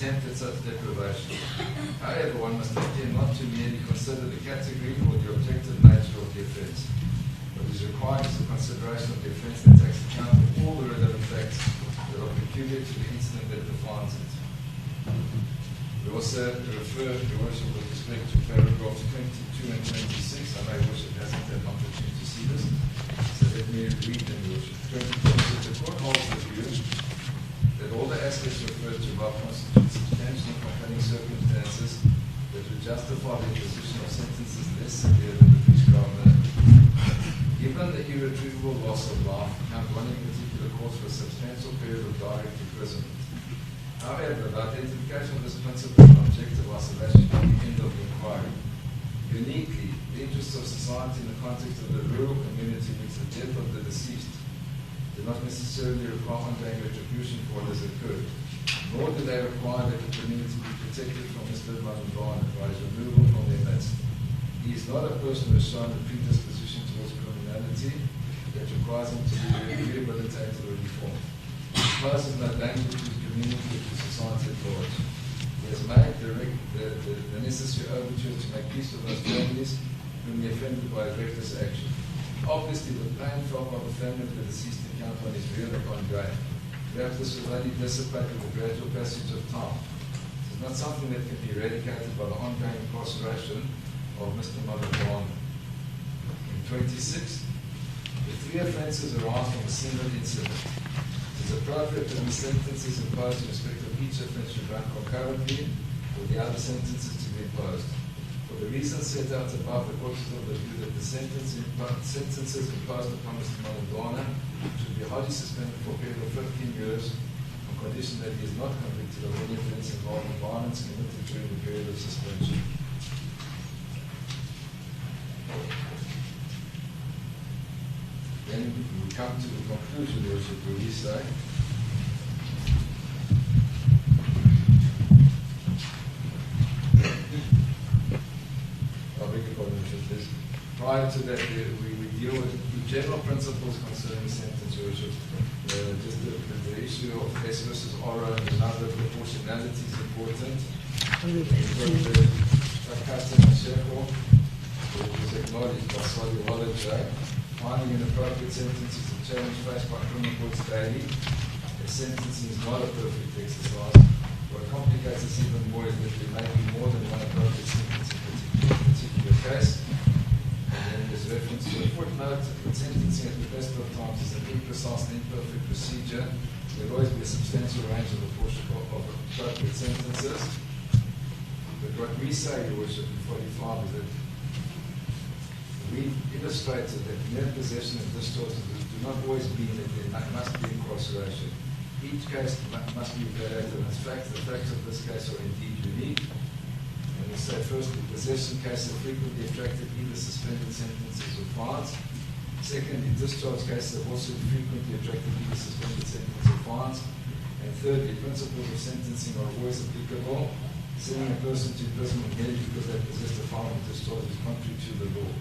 attempt at such deprivation. However, one must take care not to merely consider the category or the objective nature of the offence. What is required is a consideration of the offence that takes account of all the relevant facts that are peculiar to the incident that defines it. We also refer, Your Worship, with respect to paragraphs 22 and 26. I know Your Worship hasn't had an opportunity to see this, so let me read them, Your Worship. 22, the court holds the view that all the aspects referred to above constitute substantial and compelling circumstances that would justify the imposition of sentences less severe than the prescribed limit. Given the irretrievable loss of life, count one in particular calls for a substantial period of direct imprisonment. However, the identification of this principle and objective isolation at the end of the inquiry. Uniquely, the interests of society in the context of the rural community means the death of the deceased do not necessarily require ongoing retribution for what has occurred, nor do they require that the community be protected from Mr. Malema by his removal from their midst. He is not a person who has shown a predisposition towards criminality that requires him to be rehabilitated or reformed. He poses no danger to his community or to society at large. He has made the necessary overtures to make peace with those families whom he offended by his reckless action. Obviously, the pain felt by the family of the deceased account on his real upon grain. Perhaps this will only dissipate with the gradual passage of time. It is not something that can be eradicated by the ongoing incarceration of Mr. Malema. In 26, the three offences arise from a single incident. It is appropriate that the sentences imposed in respect of each offence should run concurrently with the other sentences to be imposed. For the reasons set out above, the court is of the view that the sentences imposed upon Mr. Malema should be wholly suspended for a period of 15 years on condition that he is not convicted of any offence involving violence committed during the period of suspension. Then we come to the conclusion, Your Worship, where we say, prior to that, we deal with the general principles concerning sentence, Your Worship. Just the issue of S versus Ora and another proportionality is important. We've got the Takata and Sheko, which was acknowledged by Sali Wallace. Finding inappropriate sentences a challenge faced by criminal courts daily. A sentencing is not a perfect exercise. What complicates this even more is that there may be more than one appropriate sentence in a particular case. And then there's reference to a footnote that sentencing at the best of times is an imprecise and imperfect procedure. There will always be a substantial range of appropriate sentences. But what we say, Your Worship, in 45 is that we've illustrated that mere possession and discharge do not always mean that there must be incarceration. Each case must be evaluated on its facts. The facts of this case are indeed unique. And we say first, the possession cases have frequently attracted either suspended sentences or fines. Second, the discharge cases have also frequently attracted either suspended sentences or fines. And thirdly, principles of sentencing are always applicable. Sending a person to imprisonment merely because they possess a fine or discharge is contrary to the law.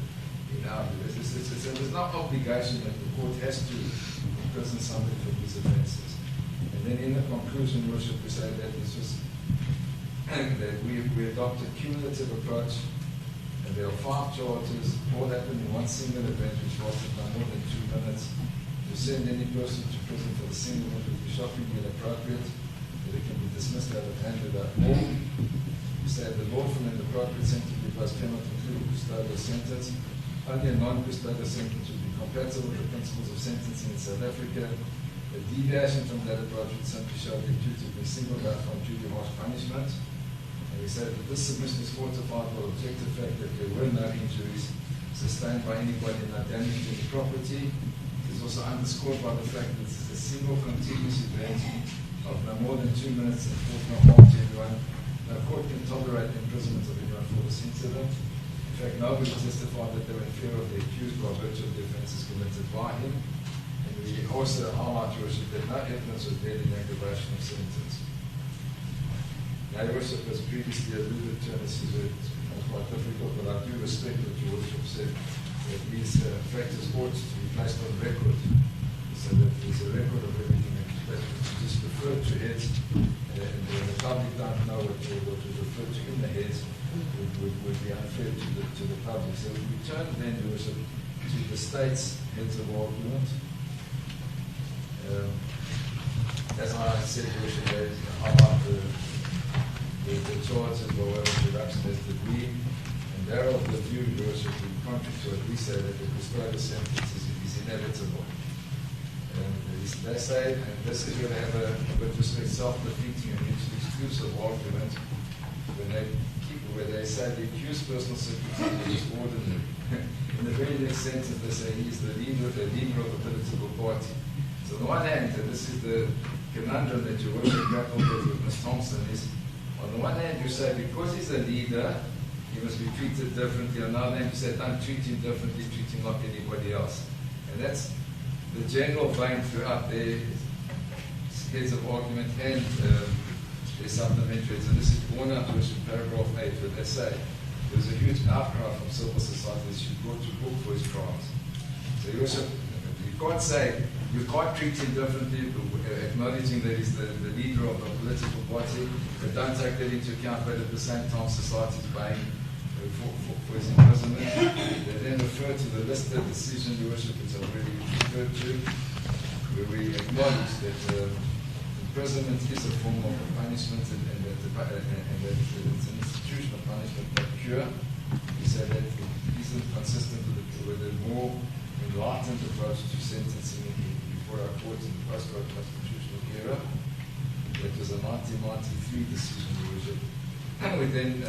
In our view, there's no obligation that the court has to imprison somebody for these offences. And then in the conclusion, Your Worship, we say that it's just that we adopt a cumulative approach, and there are 5 charges, all happened in one single event which lasted no more than 2 minutes. To send any person to prison for the single event would be shockingly inappropriate, that it can be dismissed out of hand without more. We say the lawful and appropriate sentence because cannot include a custodial sentence. Only a non-custodial sentence would be compatible with the principles of sentencing in South Africa. A deviation from that approach would simply show the accused to be singled out from duty harsh punishment. And we say that this submission is fortified by the objective fact that there were no injuries sustained by anybody, no damage to any property. It is also underscored by the fact that this is a single continuous event of no more than 2 minutes and caused no harm to anyone. No court can tolerate the imprisonment of anyone for this incident. In fact, nobody testified that they were in fear of the accused by virtue of the offences committed by him. And we also highlight, Your Worship, that no evidence was there in the aggravation of sentence. Now, Your Worship, as previously alluded to, and this is quite difficult, but I do respect what Your Worship said, that these factors ought to be placed on record, so that there's a record of everything that was just referred to it, and the public don't know what was referred to in the heads would be unfair to the public. So we turned then, Your Worship, to the state's heads of argument. As I said, Your Worship, they highlight the charges or whatever production as the we. And they're of the view, Your Worship, in contrary to what we say, that the custodial sentence is inevitable. They say, and this is where they have a with respect self-defeating and mutually exclusive argument, where they say the accused personal secretary is ordinary. In the very next sentence, they say he is the leader of a political party. So on the one hand, and this is the conundrum that Your Worship grappled with Ms. Thompson, is on the one hand you say because he's a leader, he must be treated differently. On the other hand, you say don't treat him differently, treat him like anybody else. And that's the general vein throughout their heads of argument and their supplementaries. And this is borne out in paragraph 8, where they say there's a huge outcry from civil society that should go to book for his crimes. So you can't say you can't treat him differently, acknowledging that he's the leader of a political party, but don't take that into account, but at the same time society is paying for his imprisonment. They then refer to the listed decision, Your Worship, which I've already referred to, where we acknowledge that imprisonment is a form of punishment and that it's an institution of punishment, not cure. We say that it isn't consistent with a more enlightened approach to sentencing before our courts in the post-war constitutional era. That was a 1993 decision, Your Worship. And we then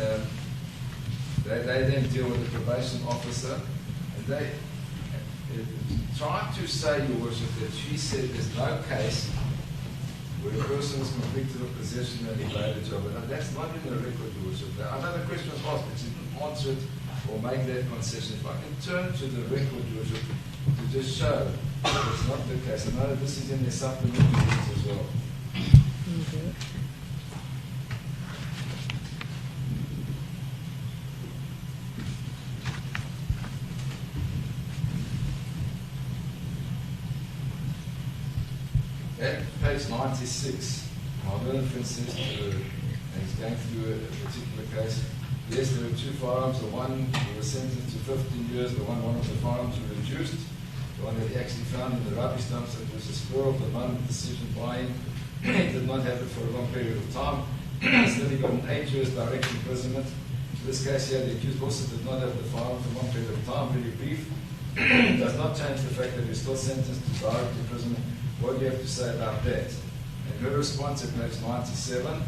they then deal with the probation officer, and they tried to say, Your Worship, that she said there's no case where a person was convicted of possession and evaded job. And that's not in the record, Your Worship. I know the question was asked, but she didn't answer it or make that concession. If I can turn to the record, Your Worship, to just show that it's not the case. I know that this is in the supplementary as well. Okay. At page 96, my learned friend says to her, and he's going through a particular case, yes, there were two firearms. The one was sentenced to 15 years, one of the firearms was reduced. The one that he actually found in the rubbish dumps, that was a spur of the moment decision by him. He did not have it for a long period of time. Still, he got an 8 years direct imprisonment. In this case here, the accused also did not have the firearm for a long period of time, very brief. Does not change the fact that he was still sentenced to direct imprisonment. What do you have to say about that? And her response at page 97,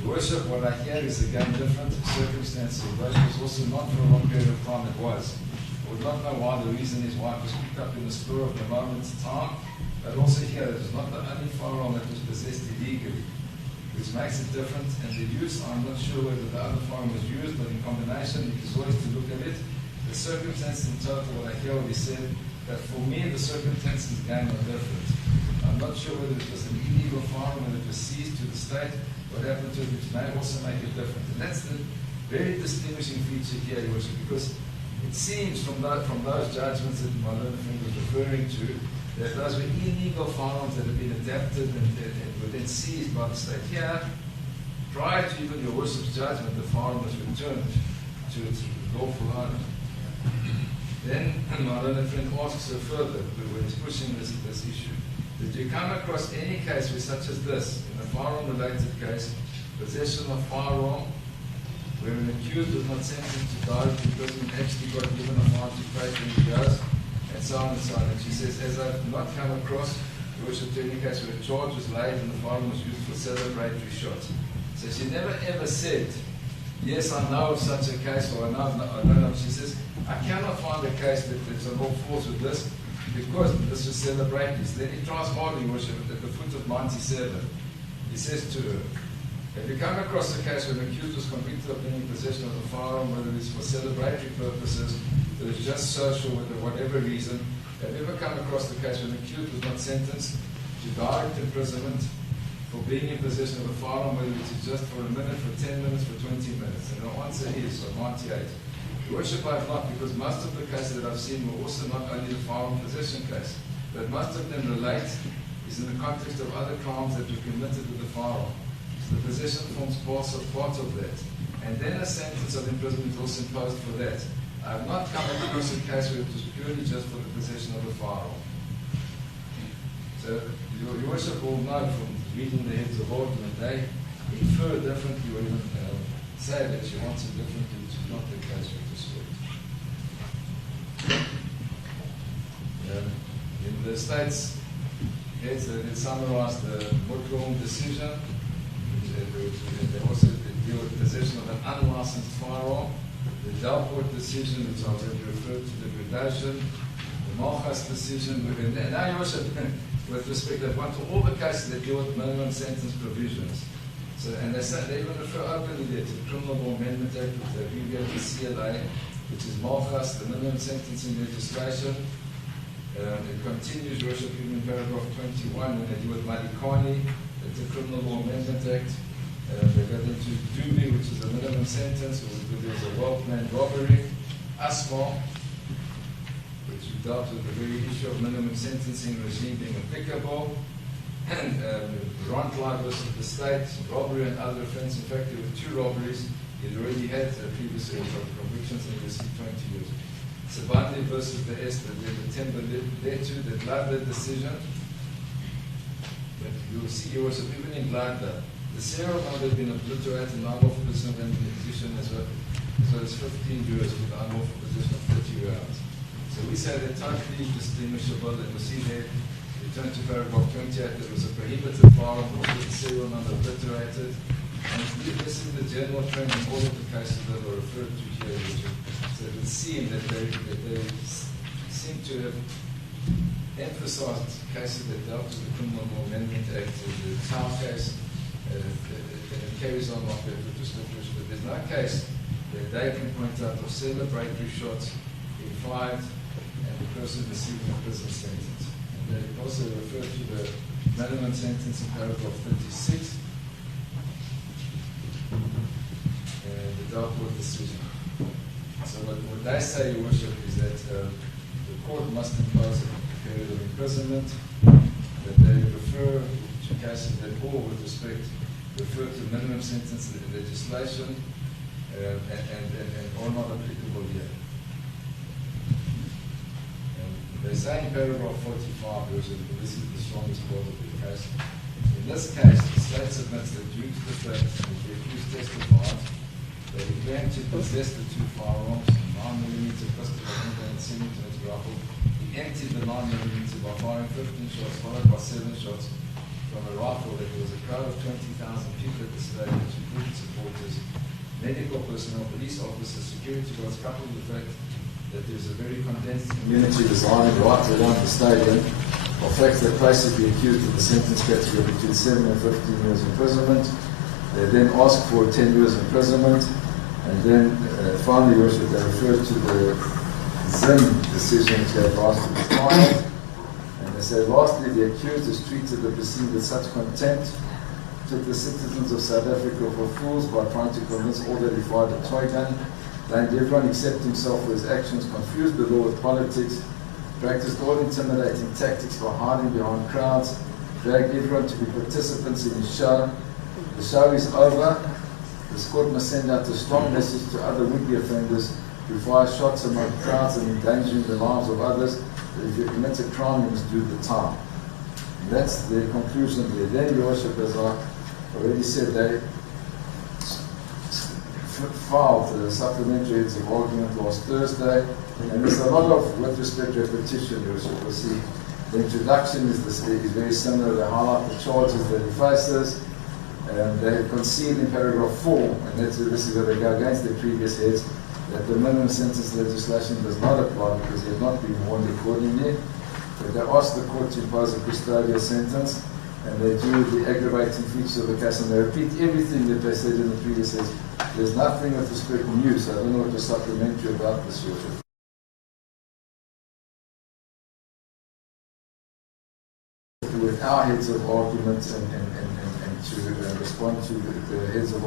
Your Worship, what I hear is again different circumstances. But it was also not for a long period of time, it was. I would not know why the reason is why it was picked up in the spur of the moment's time, but also here it was not the only firearm that was possessed illegally, which makes it different. And the use, I'm not sure whether the other firearm was used, but in combination, it is always to look at it. The circumstances in total, what I hear what he said, that for me the circumstances again are different. I'm not sure whether it was an illegal firearm, whether it was seized to the state, what happened to it, which may also make it different. And that's the very distinguishing feature here, Your Worship, because it seems from those judgments that my learned friend was referring to, that those were illegal firearms that had been adapted and were then seized by the state. Here, prior to even Your Worship's judgment, the firearm was returned to its lawful owner. Then my learned friend asks her further, when he's pushing this issue, did you come across any case where such as this, in a firearm-related case, possession of firearm, where an accused was not sentenced to direct imprisonment, actually got given a fine to pay 20 years, and so on and so on. And she says, as I've not come across, Your Worship, to any case where a charge was laid and the firearm was used for celebratory shots. So she never ever said, yes, I know of such a case, or I don't know. She says, I cannot find a case that there's a law falls with this, because this was celebratory. Then he tries hard, Your Worship, at the foot of 97. He says to her, have you come across a case where an accused was convicted of being in possession of a firearm, whether it's for celebratory purposes, whether it's just social, whether whatever reason? Have you ever come across the case when an accused was not sentenced to direct imprisonment for being in possession of a firearm, whether it's just for a minute, for 10 minutes, for 20 minutes? And the answer is, so 98. Your Worship, I have not, because most of the cases that I've seen were also not only the firearm possession case, but most of them relate is in the context of other crimes that were committed with the firearm. So the possession forms part of that. And then a sentence of imprisonment is also imposed for that. I have not come across a case where it was purely just for the possession of a firearm. So your worship will know from reading the heads of argument, they infer differently or even say that she wants it differently, which is not the case with this word. In the States, they summarized the Muslim decision, they also deal with possession of an unlicensed firearm, the Delport decision, which I already referred to, degradation, the Malchus decision, and now you also, with respect, they've gone to all the cases that deal with minimum sentence provisions. So, and they say they even refer openly there to the Criminal Law Amendment Act, which they abbreviate the CLA, which is Malchus, the minimum sentencing legislation. It continues, Worship, even in paragraph 21, when they deal with Madikani, the Criminal Law Amendment Act. They go into Dubi, which is the minimum sentence, where there's a well-planned robbery. ASMA, which dealt with the very issue of minimum sentencing regime being applicable. And Rontlai versus the state, robbery and other offences. In fact, there were 2 robberies. He'd already had previous convictions and he received 20 years. Sabandi versus the Est, the September there too, the Gladler decision. But you'll see here also, even in Gladler, the serial number had been obliterated and unlawful possession of ammunition as well as 15 years with unlawful possession of 30 rounds. So we say they're totally distinguishable, and you'll see there, we turn to paragraph 28, there was a prohibited firearm, also the serial number obliterated. And this is the general trend in all of the cases that are referred to here, Richard. So it would seem that they seem to have emphasized cases that dealt with the Criminal Law Amendment Act, the Town case, and it carries on like that with distinguished, but there's no case that they can point out of celebratory shots being fired and the person receiving a prison sentence. And they also refer to the minimum sentence in paragraph 36. The Delport decision. So what they say, Your Worship, is that the court must impose a period of imprisonment, that they refer to cases that all, with respect, refer to minimum sentence legislation and are not applicable here. They say in paragraph 45, this is the strongest part of the case. In this case, the state submits that due to the fact that the accused testified that he claimed to possess the 2 firearms, 9mm pistol and 7-inch rifle. He emptied the 9mm by firing 15 shots, followed by 7 shots from a rifle. That there was a crowd of 20,000 people at the stadium, including supporters, medical personnel, police officers, security guards, coupled with the fact that there's a very condensed community residing right around the stadium, of facts that places the accused in the sentence category between 7 and 15 years imprisonment. They then ask for 10 years imprisonment, and then finally, Worship, they refer to the Zim decision which they have asked to be tried. And they say, lastly, the accused is treated and perceived with such contempt, took the citizens of South Africa for fools by trying to convince all that he fired a toy gun, blamed everyone except himself for his actions, confused the law with politics, practiced all intimidating tactics by hiding behind crowds, dragged everyone to be participants in his show. The show is over. This court must send out a strong message to other would-be offenders who fire shots among crowds and endangering the lives of others, that if you commit a crime, you must do the time. And that's the conclusion there. Then, Your Worship, as I already said, they filed the supplementary heads of argument last Thursday, and there's a lot of, with respect, repetition, Your Worship. You'll see the introduction is very similar. They highlight the charges that he faces. They concede in paragraph 4, and this is where they go against the previous heads, that the minimum sentence legislation does not apply because they have not been warned accordingly. But they ask the court to impose a custodial sentence, and they do the aggravating features of the case, and they repeat everything that they said in the previous heads. There's nothing with respect to new, so I don't know what to supplementary about this, Your Worship. With our heads of argument and to respond to the heads of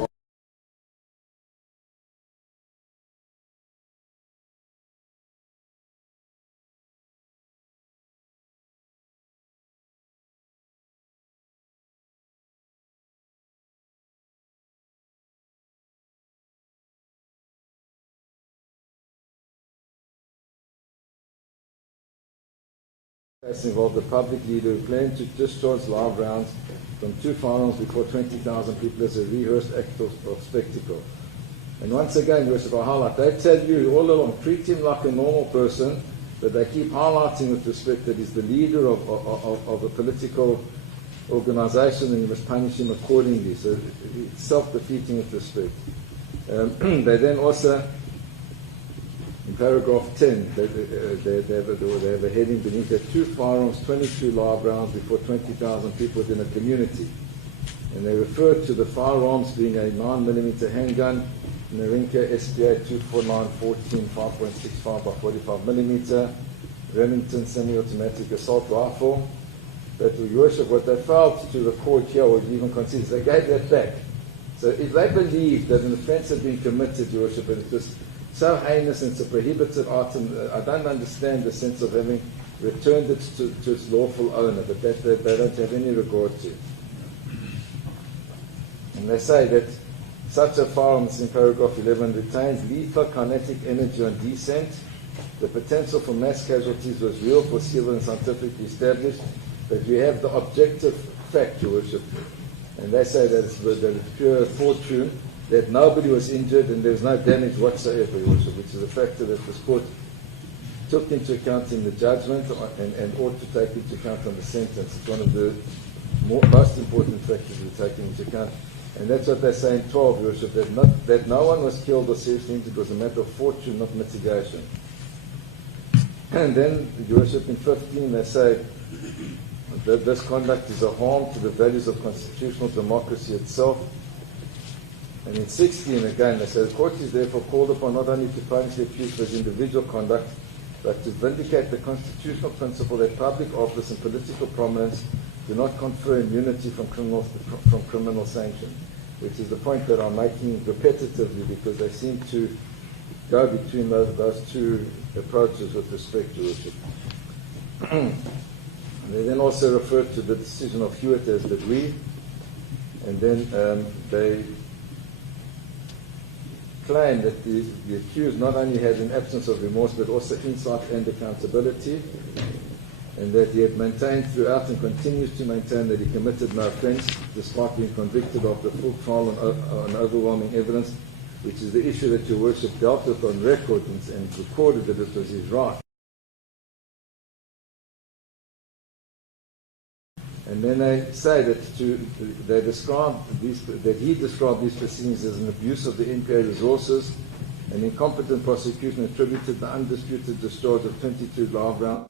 case involved a public leader who planned to discharge live rounds from 2 firearms before 20,000 people as a rehearsed act of spectacle. And once again, Worship, I highlight, they tell you all along, treat him like a normal person, but they keep highlighting with respect that he's the leader of a political organization and you must punish him accordingly. So it's self-defeating with respect. They then also, in paragraph 10, they have a heading beneath that 2 firearms, 22 live rounds before 20,000 people within a community. And they refer to the firearms being a 9mm handgun, Narinka SPA 249-14 5.65 by 45mm, Remington semi-automatic assault rifle. That Your Worship, what they failed to record here or even consider, they gave that back. So if they believed that an offence had been committed, Your Worship, and it was so heinous and it's a prohibited item, I don't understand the sense of having returned it to its lawful owner, but that they don't have any regard to. And they say that such a firearm, in paragraph 11, retains lethal kinetic energy on descent. The potential for mass casualties was real, foreseeable and scientifically established, but we have the objective fact, Your Worship. And they say that it's pure fortune, that nobody was injured and there was no damage whatsoever, Your Worship, which is a factor that the court took into account in the judgment and ought to take into account on the sentence. It's one of the most important factors we're taking into account. And that's what they say in 12, Your Worship, that no one was killed or seriously injured. It was a matter of fortune, not mitigation. And then, Your Worship, in 15, they say that this conduct is a harm to the values of constitutional democracy itself. And in 16, again, they say the court is therefore called upon not only to punish the accused for his individual conduct, but to vindicate the constitutional principle that public office and political prominence do not confer immunity from criminal sanction, which is the point that I'm making repetitively because they seem to go between those two approaches with respect to it. They then also refer to the decision of Hewitt as did we, and then they claim that the accused not only had an absence of remorse but also insight and accountability, and that he had maintained throughout and continues to maintain that he committed no offence despite being convicted after full trial on overwhelming evidence, which is the issue that Your Worship dealt with on record and recorded that it was his right. And then they say that he described these proceedings as an abuse of the NPA resources, an incompetent prosecution attributed the undisputed discharge of 22 live rounds.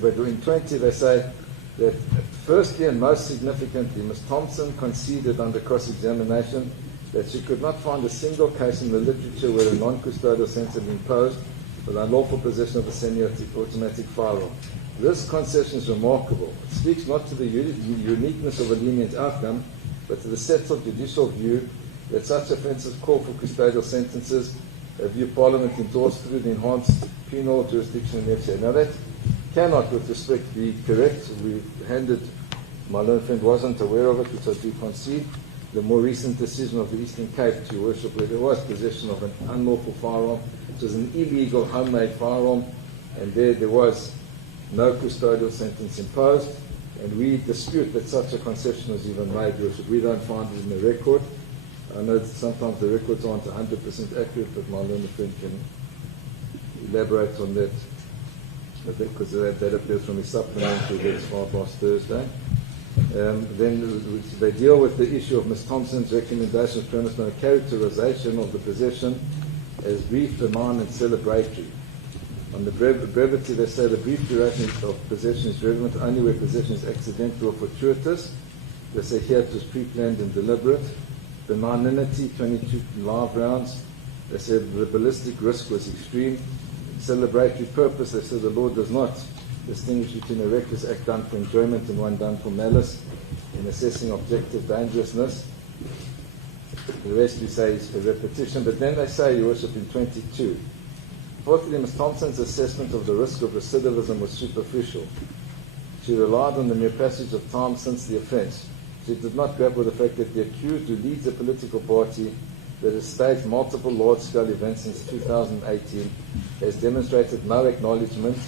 But in 20 they say that firstly and most significantly, Ms. Thompson conceded under cross-examination that she could not find a single case in the literature where a non-custodial sentence had been imposed for the unlawful possession of a semi-automatic firearm. This concession is remarkable. It speaks not to the uniqueness of a lenient outcome, but to the settled judicial view that such offences call for custodial sentences, a view Parliament endorsed through the enhanced penal jurisdiction in the FCA. Now that cannot, with respect, be correct. We've handed, my learned friend wasn't aware of it, which I do concede, the more recent decision of the Eastern Cape, to Your Worship, where there was possession of an unlawful firearm, which was an illegal homemade firearm, and there was no custodial sentence imposed, and we dispute that such a concession was even made, Your Worship. We don't find it in the record. I know that sometimes the records aren't 100% accurate, but my learned friend can elaborate on that, because that appears from his supplementary that's filed last Thursday. Then they deal with the issue of Ms. Thompson's recommendations premised on a characterization of the possession as brief, benign, and celebratory. On the brevity, they say the brief duration of possession is relevant only where possession is accidental or fortuitous. They say here it was pre-planned and deliberate. Benignity, 22 live rounds. They said the ballistic risk was extreme. Celebratory purpose, they said the law does not distinguish between a reckless act done for enjoyment and one done for malice in assessing objective dangerousness. The rest we say is for repetition, but then they say, Your Worship, in 22. Fourthly, Ms. Thompson's assessment of the risk of recidivism was superficial. She relied on the mere passage of time since the offence. She did not grapple with the fact that the accused, who leads a political party that has staged multiple large-scale events since 2018, has demonstrated no acknowledgement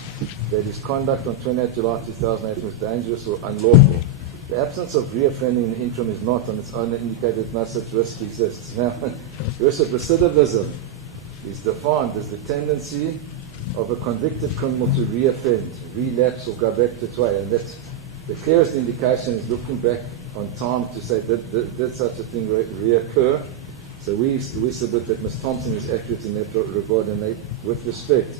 that his conduct on 28 July 2008 was dangerous or unlawful. The absence of reoffending in the interim is not on its own indicated no such risk exists. Now, the risk of recidivism is defined as the tendency of a convicted criminal to reoffend, relapse, or go back to its way. And that's the clearest indication is looking back on time to say, did such a thing reoccur? So we submit that Ms. Thompson is accurate in that regard, and they, with respect,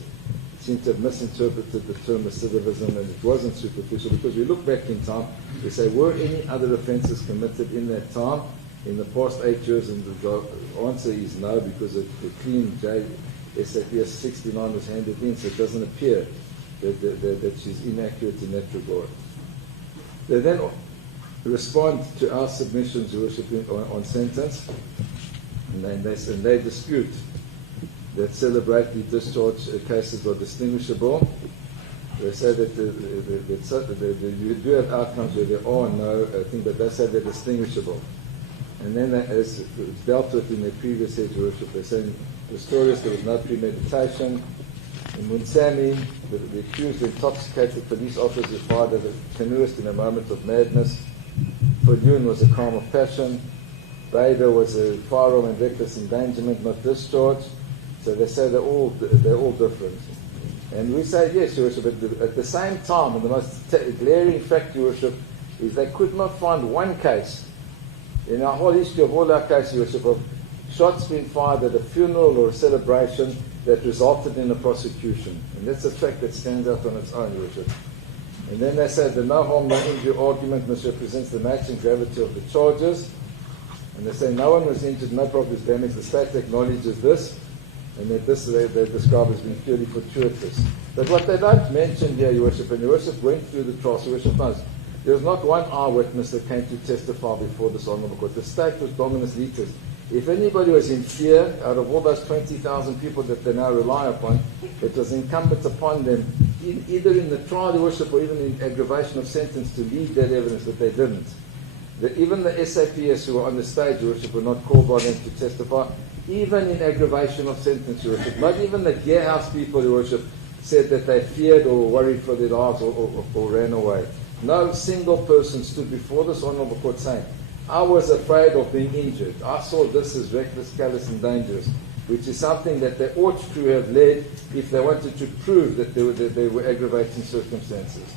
seem to have misinterpreted the term recidivism, and it wasn't superficial, because we look back in time, we say, were any other offences committed in that time, in the past 8 years? And the answer is no, because the clean SAPS 69 was handed in, so it doesn't appear that she's inaccurate in that regard. They then respond to our submissions, Your Worship, on sentence, and they dispute that celebratory discharge cases are distinguishable. They say that you do have outcomes where there are no thing, but they say they're distinguishable. And then, as it's dealt with in their previous head, Your Worship, they say in Pistorius there was no premeditation. In Munsami, the accused intoxicated police officer fired at a canoeist in a moment of madness. For Yun was a crime of passion. Bader was a firearm and reckless endangerment, not discharge. So they say they're all different. And we say, yes, Your Worship, but at the same time, and the most glaring fact, Your Worship, is they could not find one case in our whole history of all our cases, Your Worship, of shots being fired at a funeral or a celebration that resulted in a prosecution. And that's a fact that stands out on its own, Your Worship. And then they say the no harm, no injury argument misrepresents the nature and gravity of the charges. And they say no one was injured, no property was damaged. The state acknowledges this, and that this they describe as being purely fortuitous. But what they don't mention here, Your Worship, and Your Worship went through the trial, so Your Worship knows, there was not one eyewitness that came to testify before this honourable court. The state was dominus litis. If anybody was in fear, out of all those 20,000 people that they now rely upon, it was incumbent upon them, either in the trial, Your Worship, or even in aggravation of sentence, to leave that evidence, but they didn't. Even the SAPS who were on the stage, Your Worship, were not called by them to testify, even in aggravation of sentence, Your Worship. Not even the gearhouse people, Your Worship, said that they feared or worried for their lives or ran away. No single person stood before this honourable court saying, I was afraid of being injured. I saw this as reckless, callous, and dangerous, which is something that they ought to have led if they wanted to prove that they were aggravating circumstances.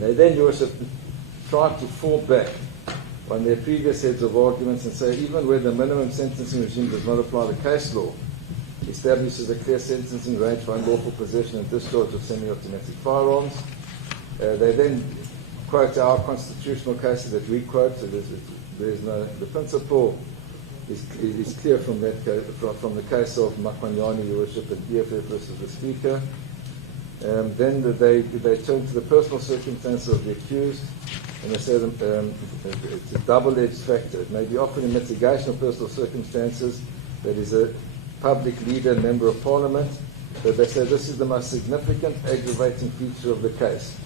They then, Your Worship, tried to fall back on their previous heads of arguments and say even where the minimum sentencing regime does not apply the case law, establishes a clear sentencing range for unlawful possession and discharge of semi-automatic firearms. They then quote our constitutional cases that we quote, so the principle is clear from that case, from the case of Makwanyani, Your Worship, and EFF versus the Speaker. Then they turn to the personal circumstances of the accused, and they say it's a double-edged factor. It may be offered in mitigation of personal circumstances, that is a public leader and member of parliament, but they say this is the most significant aggravating feature of the case.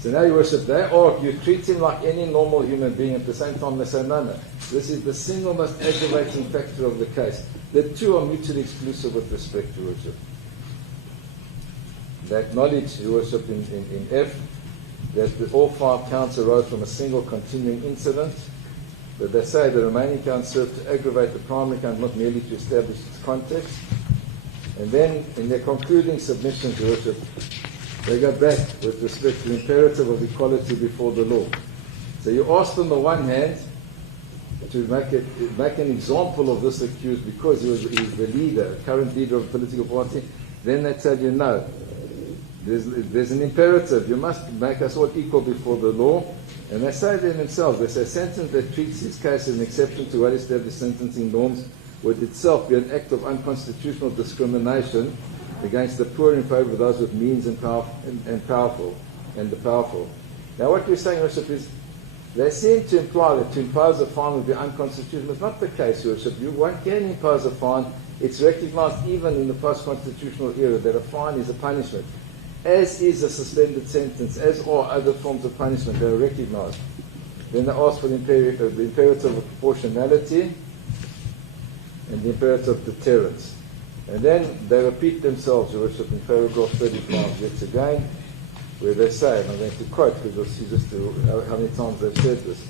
So now, Your Worship, they argue, treat him like any normal human being. At the same time, they say, no, this is the single most aggravating factor of the case. The two are mutually exclusive with respect, Your Worship. They acknowledge, Your Worship, in F, that all 5 counts arose from a single continuing incident, but they say the remaining counts serve to aggravate the primary count, not merely to establish its context. And then, in their concluding submissions, Your Worship, they go back with respect to the imperative of equality before the law. So you asked on the one hand to make an example of this accused because he was the leader, current leader of a political party. Then they tell you no. There's an imperative. You must make us all equal before the law. And they say there themselves, they say a sentence that treats this case as an exception to well-established sentencing norms would itself be an act of unconstitutional discrimination against the poor in favor of those with means and powerful, and the powerful. Now what we're saying, Worship, is they seem to imply that to impose a fine would be unconstitutional. It's not the case, Worship. You can impose a fine. It's recognized even in the post-constitutional era that a fine is a punishment, as is a suspended sentence, as are other forms of punishment. They are recognized. Then they ask for the imperative of proportionality and the imperative of deterrence. And then they repeat themselves, Your Worship, in paragraph 35 yet again, where they say, and I'm going to quote because you'll see just how many times they've said this,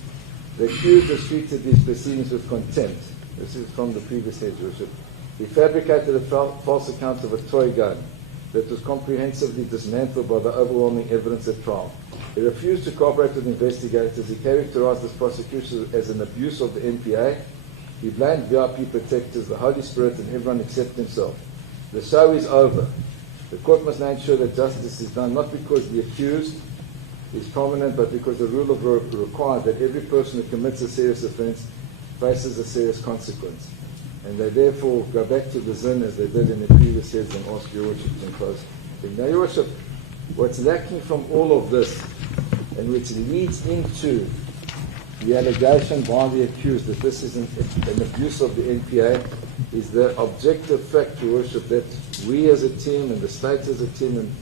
the accused has treated these proceedings with contempt. This is from the previous head, Your Worship. He fabricated a false account of a toy gun that was comprehensively dismantled by the overwhelming evidence at trial. He refused to cooperate with investigators. He characterized this prosecution as an abuse of the NPA. He blamed VIP protectors, the Holy Spirit, and everyone except himself. The show is over. The court must now ensure that justice is done, not because the accused is prominent, but because the rule of law requires that every person who commits a serious offense faces a serious consequence. And they therefore go back to the zin as they did in the previous heads and ask Your Worship to impose. Now, Your Worship, what's lacking from all of this, and which leads into the allegation by the accused that this is an abuse of the NPA, is the objective fact, Your Worship, that we as a team and the state as a team, and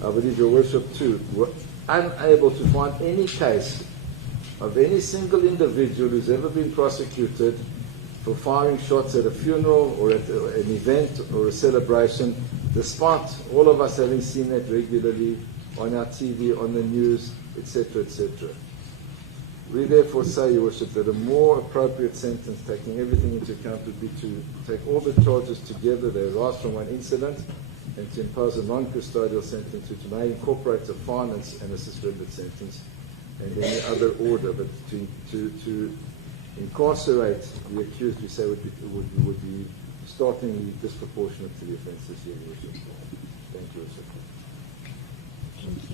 I believe Your Worship too, were unable to find any case of any single individual who's ever been prosecuted for firing shots at a funeral or at an event or a celebration, despite all of us having seen that regularly on our TV, on the news, etc., etc. We therefore say, Your Worship, that a more appropriate sentence, taking everything into account, would be to take all the charges together, they arise from one incident, and to impose a non-custodial sentence which may incorporate a fine and a suspended sentence and any other order, but to incarcerate the accused, we say, would be startlingly disproportionate to the offences here, Your Worship. Thank you, Your Worship. Thank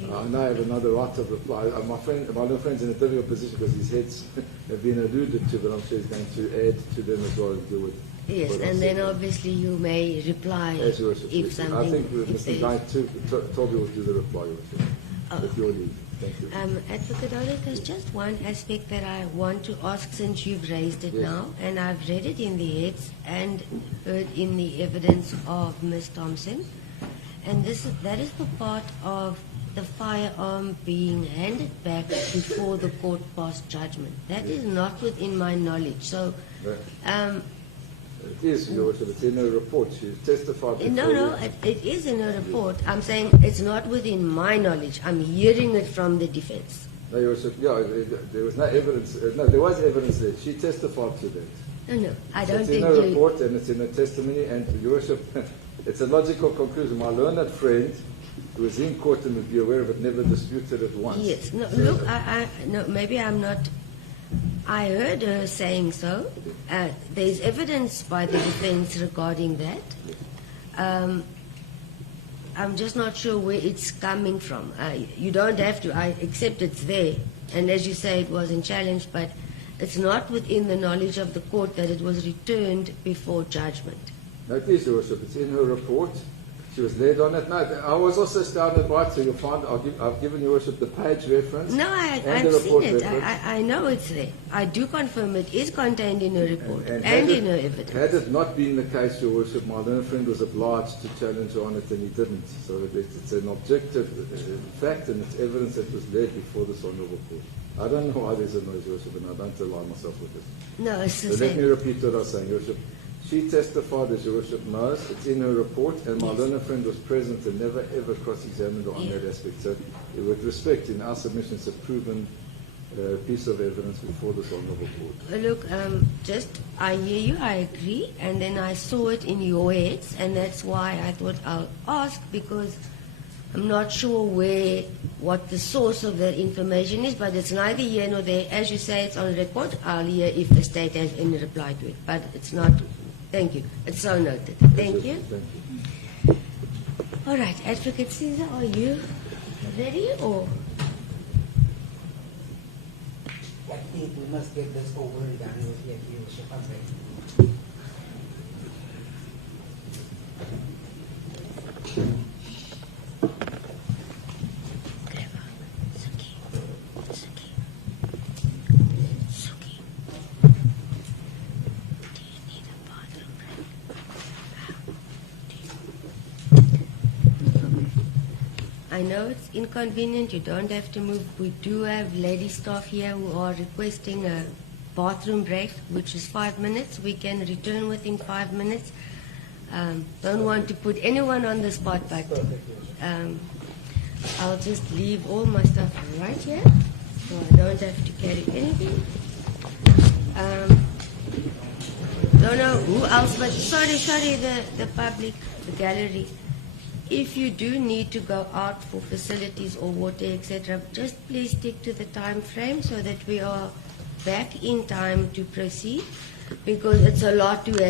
you. I now have another right of reply. My little friend's in a difficult position because his heads have been alluded to, but I'm sure he's going to add to them as well and deal with. Yes, and then obviously you may reply Yes, Your Worship. if something. I think Mr. Guy told you will do the reply, Your Worship. Oh. With your leave. Thank you. Advocate Oleg, there's just one aspect that I want to ask since you've raised it Yes. now, and I've read it in the heads and heard in the evidence of Ms. Thompson, and that is the part of the firearm being handed back before the court passed judgment. That is not within my knowledge. So, it is, Your Worship. It's in her report. She testified before. No, it is in her report. I'm saying it's not within my knowledge. I'm hearing it from the defense. No, Your Worship. Yeah, there was no evidence. No, there was evidence there. She testified to that. No, I don't It's think in her report and it's in her testimony. And Your Worship, it's a logical conclusion. My learned friend, who was in court and would be aware of it, never disputed it once. Yes. No, So, look, no, maybe I'm not. I heard her saying so. There's evidence by the defense regarding that. I'm just not sure where it's coming from. You don't have to. I accept it's there. And as you say, it wasn't challenged, but it's not within the knowledge of the court that it was returned before judgment. No, it is, Your Worship. It's in her report. She was led on it. No, I was also astounded by it, so you'll find I've given Your Worship the page reference. No, and I've the seen report it. reference. I know it's there. I do confirm it is contained in her report and had in her it, evidence. Had it not been the case, Your Worship, my learned friend was obliged to challenge her on it, and he didn't. So it's an objective fact, and it's evidence that was led before this honourable court. I don't know why there's a noise, Your Worship, and I don't align myself with it. No, it's the So let me same. repeat what I was saying, Your Worship. She testified, as Your Worship knows, it's in her report, and my Yes. learned friend was present and never ever cross-examined her on Yeah. that aspect. So, with respect, in our submission, it's a proven piece of evidence before this honourable court. Look, I hear you, I agree, and then I saw it in your heads, and that's why I thought I'll ask, because I'm not sure what the source of that information is, but it's neither here nor there. As you say, it's on record. I'll hear if the state has any reply to it, but it's not. Thank you. It's so noted. Thank you. Thank you. All right, Advocate Caesar, are you ready or? I think we must get this over and done with here, Your Worship. I'm ready. I know it's inconvenient. You don't have to move. We do have lady staff here who are requesting a bathroom break, which is 5 minutes. We can return within 5 minutes. Don't want to put anyone on the spot, but I'll just leave all my stuff right here, so I don't have to carry anything. Don't know who else, but sorry, the public, the gallery. If you do need to go out for facilities or water, etc., just please stick to the time frame so that we are back in time to proceed, because it's a lot to